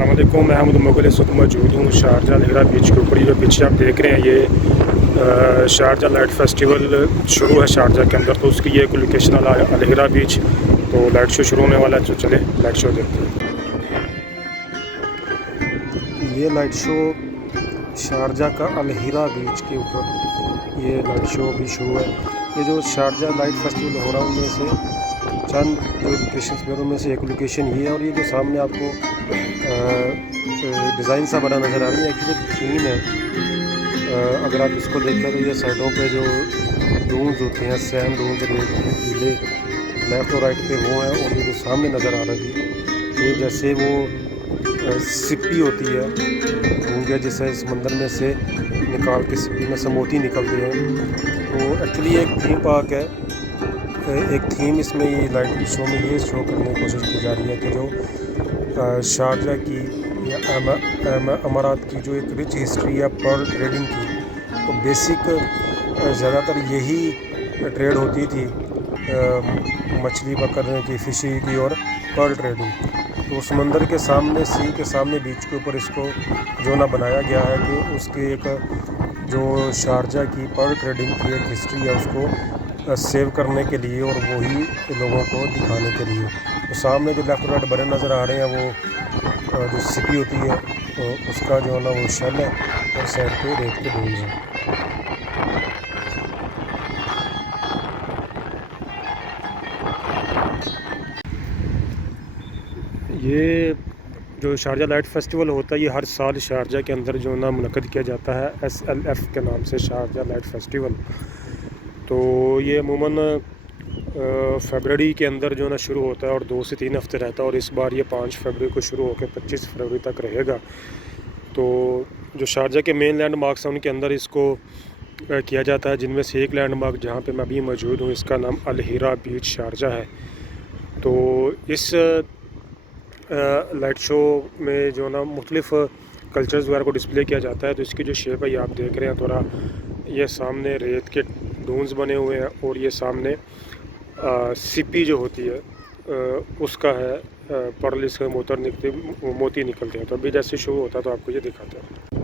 अस्सलाम वालेकुम, मैं अहमद मुगल इस वक्त मौजूद हूँ शारजा हेरा बीच के ऊपर। ये जो पीछे आप देख रहे हैं ये शारजा लाइट फेस्टिवल शुरू है शारजा के अंदर। तो उसकी ये एक लोकेशन हेरा बीच, तो लाइट शो शुरू होने वाला है। तो चले लाइट शो देखते हैं। ये लाइट शो शारजा का हेरा बीच के ऊपर ये लाइट शो भी शुरू है। ये जो शारजा लाइट फेस्टिवल हो रहा है उनमें से चंद जो लोकेशंस में उनमें से एक लोकेशन ये है। और ये जो सामने आपको डिज़ाइन सा बना नज़र आ रहा है, एक्चुअली थीम है। अगर आप इसको देखें तो ये साइडों पे जो डून्स होते हैं, सैंड डून्स पीले लेफ़्ट और राइट पे वो हैं। और ये जो सामने नज़र आ रही है ये जैसे वो सिप्पी होती है, गूंगे जैसे समंदर में से निकाल के सिप्पी में से मोती निकलते हैं। तो एक्चुअली एक थीम पार्क है, एक थीम इसमें ये लाइट शो में ये शो करने की कोशिश की जा रही है कि जो शारजा की या अमारात की जो एक रिच हिस्ट्री है पर्ल ट्रेडिंग की, तो बेसिक ज़्यादातर यही ट्रेड होती थी, मछली पकड़ने की, फिशिंग की और पर्ल ट्रेडिंग। तो समंदर के सामने, सी के सामने बीच के ऊपर इसको जो ना बनाया गया है कि उसके एक जो शारजा की पर्ल ट्रेडिंग की एक हिस्ट्री है उसको सेव करने के लिए और वही लोगों को दिखाने के लिए। तो सामने जो लेफ्ट राइट बने नज़र आ रहे हैं वो जो सिपी होती है तो उसका जो है ना वो शेल है और साइड पे रेत के डून्स हैं। ये जो शारजा लाइट फेस्टिवल होता है ये हर साल शारजा के अंदर जो ना मुनक़्क़द किया जाता है SLF के नाम से, शारजा लाइट फेस्टिवल। तो ये अमूमन फ़रवरी के अंदर जो ना शुरू होता है और 2 से 3 हफ़्ते रहता है। और इस बार ये 5 फरवरी को शुरू होकर 25 फरवरी तक रहेगा। तो जो शारजा के मेन लैंडमार्क्स हैं उनके अंदर इसको किया जाता है, जिनमें से एक लैंडमार्क जहाँ पे मैं अभी मौजूद हूँ इसका नाम हेरा बीच शारजा है। तो इस लाइट शो में जो ना मुख्तलिफ़ कल्चर्स वगैरह को डिस्प्ले किया जाता है। तो इसकी जो शेप है ये आप देख रहे हैं, थोड़ा ये सामने रेत के डून्स बने हुए हैं और ये सामने सिप्पी जो होती है उसका है पर्ल, इसके मोती निकलते हैं। तो अभी जैसे शो होता है तो आपको ये दिखाते हैं।